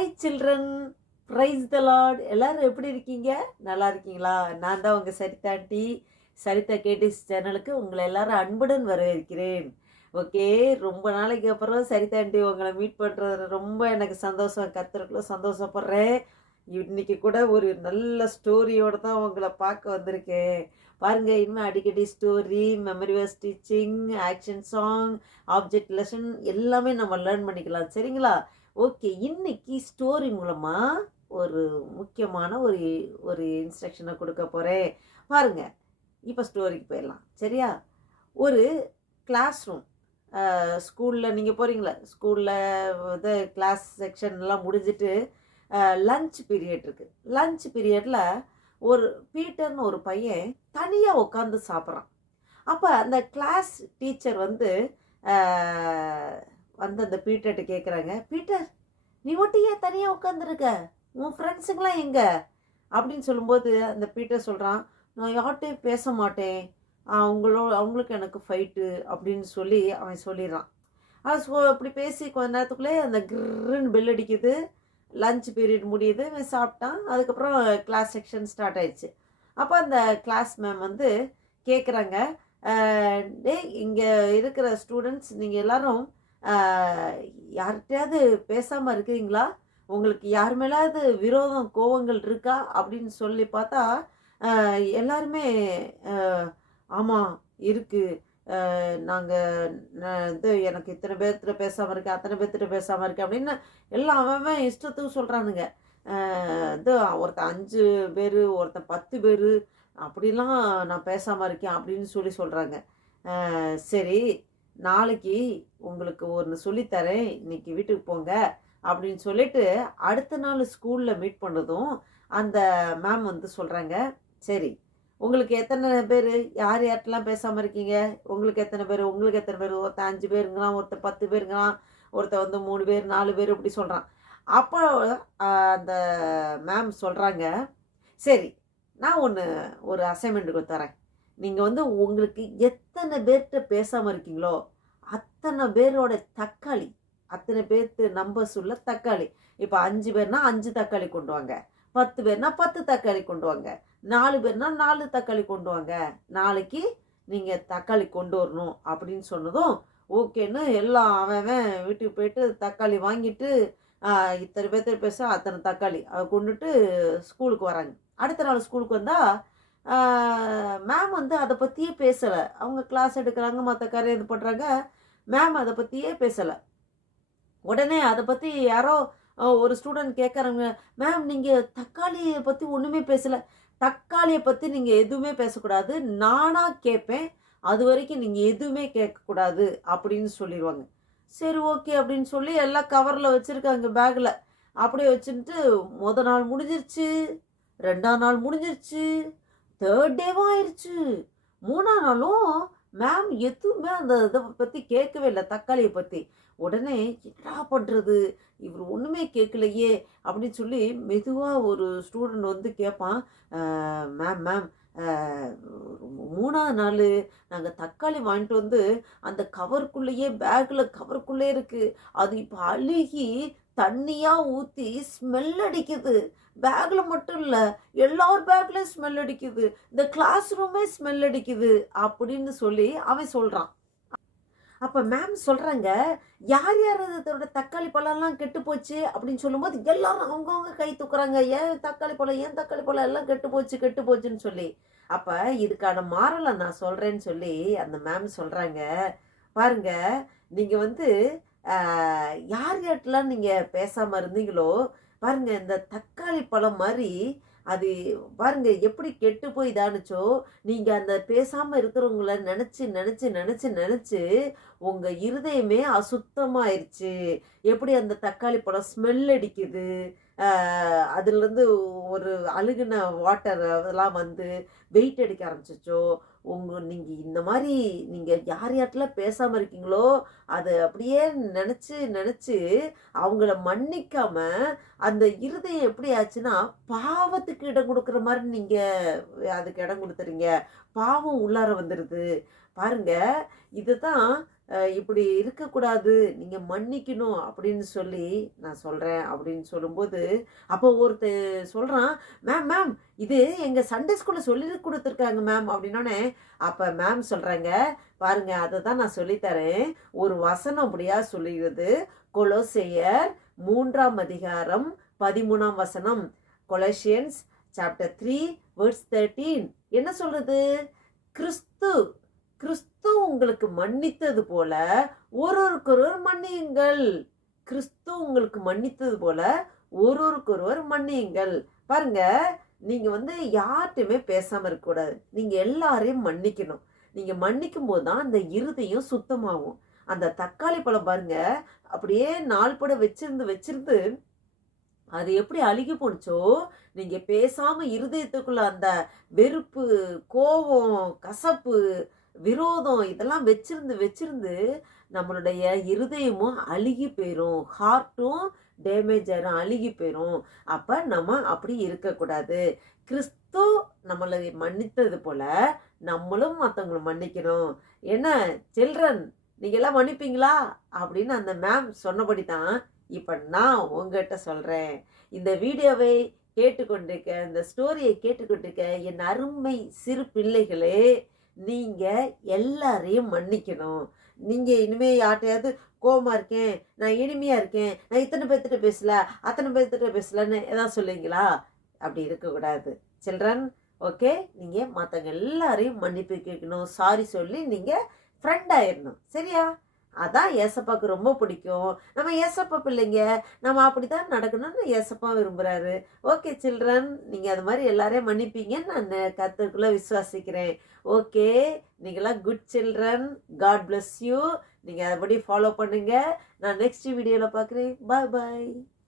Hi children praise the lord எல்லாரும் எப்படி இருக்கீங்க? நல்லா இருக்கீங்களா? நான் தான் உங்கள் சரிதா டி. சரிதா கேட்டிஸ் சேனலுக்கு உங்களை எல்லாரும் அன்புடன் வரவேற்கிறேன். ஓகே ரொம்ப நாளைக்கு அப்புறம் சரிதா டி உங்களை மீட் பண்ணுறது ரொம்ப எனக்கு சந்தோஷம். கத்துறக்குள்ள சந்தோஷப்படுறேன். இன்றைக்கி கூட ஒரு நல்ல ஸ்டோரியோடு தான் உங்களை பார்க்க வந்திருக்கேன். பாருங்கள் இனிமேல் அடிக்கடி story memory verse stitching action song object lesson எல்லாமே நம்ம லேர்ன் பண்ணிக்கலாம். சரிங்களா? ஓகே இன்னைக்கு ஸ்டோரி மூலமாக ஒரு முக்கியமான ஒரு ஒரு இன்ஸ்ட்ரக்ஷனை கொடுக்க போகிறேன் பாருங்கள் இப்போ ஸ்டோரிக்கு போயிடலாம். சரியா? ஒரு கிளாஸ் ரூம் ஸ்கூலில் நீங்கள் போகிறீங்களா ஸ்கூலில் இது கிளாஸ் செக்ஷன்லாம் முடிஞ்சிட்டு லஞ்ச் பீரியட் இருக்குது லஞ்ச் பீரியடில் ஒரு பீட்டர்னு ஒரு பையன் தனியாக உட்காந்து சாப்பிட்றான். அப்போ அந்த கிளாஸ் டீச்சர் வந்து வந்து அந்த பீட்டர்கிட்ட கேட்குறாங்க பீட்டர் நீ மட்டும் ஏன் தனியாக உட்காந்துருக்க உன் ஃப்ரெண்ட்ஸுங்களாம் எங்கே? அப்படின்னு சொல்லும்போது அந்த பீட்டர் சொல்கிறான் நான் யார்கிட்டையும் பேச மாட்டேன். அவங்களோ அவங்களுக்கு எனக்கு ஃபைட்டு அப்படின்னு சொல்லி அவன் சொல்லிடுறான். அது ஸோ அப்படி பேசி கொஞ்ச நேரத்துக்குள்ளே அந்த கிருன்னு பெல் அடிக்குது. லஞ்ச் பீரியட் முடியுது. இவன் சாப்பிட்டான். அதுக்கப்புறம் கிளாஸ் செக்ஷன் ஸ்டார்ட் ஆயிடுச்சு. அப்போ அந்த கிளாஸ் மேம் வந்து கேட்குறாங்க டேய் இங்கே இருக்கிற ஸ்டூடெண்ட்ஸ் நீங்கள் எல்லோரும் யார்கிட்டயாவது பேசாமல் இருக்கிறீங்களா? உங்களுக்கு யார் மேலாவது விரோதம் கோவங்கள் இருக்கா? அப்படின்னு சொல்லி பார்த்தா எல்லாருமே ஆமாம் இருக்குது நாங்கள் இது எனக்கு இத்தனை பேர்த்திட்ட பேசாமல் இருக்கேன் அத்தனை பேர்த்திட்ட பேசாமல் இருக்கேன் அப்படின்னு எல்லாம் அவன் அவன் இஷ்டத்துக்கு சொல்கிறானுங்க இது ஒருத்தன் அஞ்சு பேர் ஒருத்தன் பத்து பேர் அப்படிலாம் நான் பேசாமல் இருக்கேன் அப்படின்னு சொல்லி சொல்கிறாங்க சரி நாளைக்கு உங்களுக்கு ஒன்று சொல்லித்தரேன். இன்னைக்கு வீட்டுக்கு போங்க அப்படின்னு சொல்லிட்டு அடுத்த நாள் ஸ்கூலில் மீட் பண்ணதும் அந்த மேம் வந்து சொல்கிறாங்க சரி உங்களுக்கு எத்தனை பேர்? யார் யார்கிட்டலாம் பேசாமல் இருக்கீங்க? உங்களுக்கு எத்தனை பேர்? உங்களுக்கு எத்தனை பேர்? ஒருத்தன் அஞ்சு பேருங்களாம் ஒருத்தன் பத்து பேருங்களாம் ஒருத்தன் வந்து மூணு பேர் நாலு பேர் இப்படி சொல்கிறான் அப்போ அந்த மேம் சொல்கிறாங்க சரி நான் ஒன்று ஒரு அசைன்மெண்ட்டுக்கு தரேன் நீங்கள் வந்து உங்களுக்கு எத்தனை பேர்கிட்ட பேசாமல் இருக்கீங்களோ அத்தனை பேரோட தக்காளி. அத்தனை பேர்த்து நம்பர்ஸ் உள்ள தக்காளி. இப்போ அஞ்சு பேர்னா அஞ்சு தக்காளி கொண்டு வாங்க. பத்து பேர்னா பத்து தக்காளி கொண்டு வாங்க. நாலு பேர்னா நாலு தக்காளி கொண்டு வாங்க. நாளைக்கு நீங்கள் தக்காளி கொண்டு வரணும் அப்படின்னு சொன்னதும் ஓகேன்னு எல்லாம் அவன் வீட்டுக்கு போயிட்டு தக்காளி வாங்கிட்டு இத்தனை பேர்த்து பேச அத்தனை தக்காளி அதை கொண்டுட்டு ஸ்கூலுக்கு வராங்க. அடுத்த நாள் ஸ்கூலுக்கு வந்தால் மேம் வந்து அதை பற்றியே பேசலை. அவங்க கிளாஸ் எடுக்கிறாங்க மற்ற காரியம் இது பண்ணுறாங்க மேம் அதை பற்றியே பேசலை. உடனே அதை பற்றி யாரோ ஒரு ஸ்டூடெண்ட் கேட்குறாங்க மேம் நீங்கள் தக்காளியை பற்றி ஒன்றுமே பேசலை. தக்காளியை பற்றி நீங்கள் எதுவுமே பேசக்கூடாது. நானாக கேட்பேன் அது வரைக்கும் நீங்கள் எதுவுமே கேட்கக்கூடாது அப்படின்னு சொல்லிடுவாங்க சரி ஓகே அப்படின்னு சொல்லி எல்லாம் கவரில் வச்சுருக்காங்க பேக்கில் அப்படியே வச்சுட்டு முத நாள் முடிஞ்சிருச்சு. ரெண்டாம் நாள் முடிஞ்சிருச்சு. தேர்ட் டேவும் ஆயிடுச்சு மூணாம் நாளும் மேம் எதுவுமே அந்த இதை பற்றி கேட்கவே இல்லை. தக்காளியை பற்றி உடனே என்னடா பண்ணுறது இவர் ஒன்றுமே கேட்கலையே. அப்படின்னு சொல்லி மெதுவாக ஒரு ஸ்டூடெண்ட் வந்து கேட்பான் மேம் மேம் மூணாவது நாள் நாங்கள் தக்காளி வாங்கிட்டு வந்து அந்த கவருக்குள்ளேயே பேக்கில் கவருக்குள்ளே இருக்குது அது இப்போ அழுகி தண்ணியாக ஊற்றி ஸ்மெல் அடிக்குது. பேக்கில் மட்டும் இல்லை எல்லார் பேக்லேயும் ஸ்மெல் அடிக்குது. இந்த கிளாஸ் ரூமே ஸ்மெல் அடிக்குது அப்படின்னு சொல்லி அவன் சொல்கிறான் அப்போ மேம் சொல்கிறாங்க யார் யார் இதோட தக்காளி பழம்லாம் கெட்டு போச்சு அப்படின்னு சொல்லும்போது எல்லாரும் அவங்கவுங்க கை தூக்குறாங்க. ஏன் தக்காளி பழம் ஏன் தக்காளி பழம் எல்லாம் கெட்டு போச்சு கெட்டு போச்சுன்னு சொல்லி. அப்போ இதுக்கான மாறலை நான் சொல்கிறேன்னு சொல்லி அந்த மேம் சொல்கிறாங்க பாருங்க நீங்கள் வந்து யார் யார்ட்டெலாம் நீங்கள் பேசாமல் இருந்தீங்களோ பாருங்கள் இந்த தக்காளி பழம் மாதிரி அது பாருங்க எப்படி கெட்டு போய் தானுச்சோ நீங்கள் அந்த பேசாமல் இருக்கிறவங்கள நினச்சி நினச்சி நினச்சி நினச்சி உங்கள் இருதயமே அசுத்தமாயிருச்சு. எப்படி அந்த தக்காளி பழம் ஸ்மெல் அடிக்குது? அதுலேருந்து ஒரு அழுகுன வாட்டர் அதெல்லாம் வந்து வெயிட் அடிக்க ஆரம்பிச்சிச்சோ? உங்கள் நீங்கள் இந்த மாதிரி நீங்கள் யார் யார்ட்டெல்லாம் பேசாமல் இருக்கீங்களோ அதை அப்படியே நினச்சி நினச்சி அவங்கள மன்னிக்காம அந்த இருதயம் எப்படி ஆச்சுன்னா பாவத்துக்கு இடம் கொடுக்குற மாதிரி நீங்கள் அதுக்கு இடம் கொடுத்துறீங்க. பாவம் உள்ளார வந்துடுது பாருங்க இதுதான் இப்படி இருக்கக்கூடாது நீங்கள் மன்னிக்கணும் அப்படின்னு சொல்லி நான் சொல்கிறேன் அப்படின்னு சொல்லும்போது அப்போ ஒருத்த சொல்கிறான் மேம் மேம் இது எங்கள் சண்டே ஸ்கூலில் சொல்லி கொடுத்துருக்காங்க மேம் அப்படின்னோடனே அப்போ மேம் சொல்கிறாங்க பாருங்கள் அதை தான் நான் சொல்லித்தரேன் ஒரு வசனம் அப்படியா சொல்லுகிறது கொலோசேயர் மூன்றாம் அதிகாரம் பதிமூணாம் வசனம். Colossians chapter three words thirteen. என்ன சொல்கிறது கிறிஸ்து கிறிஸ்து உங்களுக்கு மன்னித்தது போல ஒருவருக்கொருவர் மன்னியுங்கள். கிறிஸ்து உங்களுக்கு மன்னித்தது போல ஒருவருக்கொருவர் மன்னியுங்கள். பாருங்க நீங்க வந்து யார்கிட்டையுமே பேசாம இருக்கக்கூடாது. நீங்க எல்லாரையும் மன்னிக்கணும். நீங்க மன்னிக்கும் போது தான் அந்த இருதயம் சுத்தமாகும். அந்த தக்காளி பழம் பாருங்க அப்படியே நாள் பட வச்சிருந்து வச்சிருந்து அது எப்படி அழுகி போணுச்சோ நீங்க பேசாம இருதயத்துக்குள்ள அந்த வெறுப்பு கோபம் கசப்பு விரோதம் இதெல்லாம் வச்சிருந்து வச்சிருந்து நம்மளுடைய இருதயமும் அழுகி போயிடும் ஹார்ட்டும் டேமேஜ் ஆயிரும் அழுகி போயிடும் அப்போ நம்ம அப்படி இருக்கக்கூடாது. கிறிஸ்து நம்மளை மன்னித்தது போல நம்மளும் மற்றவங்களை மன்னிக்கணும். என்ன சில்ட்ரன் நீங்க எல்லாம் மன்னிப்பீங்களா? அப்படின்னு அந்த மேம் சொன்னபடி தான் இப்போ நான் உங்ககிட்ட சொல்கிறேன் இந்த வீடியோவை கேட்டுக்கொண்டிருக்க இந்த ஸ்டோரியை கேட்டுக்கொண்டிருக்க என் அருமை சிறு பிள்ளைகளே நீங்கள் எல்லாரையும் மன்னிக்கணும். நீங்கள் இனிமேல் யார்ட்டையாவது கோமா இருக்கேன் நான் இனிமையாக இருக்கேன் நான் இத்தனை பேர்த்திட்ட பேசல அத்தனை பேர்த்திட்ட பேசலன்னு எதாவது சொல்லுவீங்களா? அப்படி இருக்கக்கூடாது. சில்ட்ரன் ஓகே நீங்கள் மற்றவங்க எல்லாரையும் மன்னிப்பு கேட்கணும். சாரி சொல்லி நீங்கள் ஃப்ரெண்ட் ஆயிடணும் சரியா? அதான் ஏசப்பாவுக்கு ரொம்ப பிடிக்கும். நம்ம ஏசப்பா பிள்ளைங்க நம்ம அப்படிதான் நடக்கணும்னு ஏசப்பா விரும்புகிறாரு ஓகே சில்ட்ரன் நீங்கள் அது மாதிரி எல்லாரையும் மன்னிப்பீங்கன்னு நான் கத்துக்குள்ள விசுவாசிக்கிறேன். ஓகே நீங்களாம் good children. God bless you. நீங்கள் அதுபடி ஃபாலோ பண்ணுங்கள் நான் நெக்ஸ்ட் வீடியோவில் பார்க்குறேன். பாய் பாய்.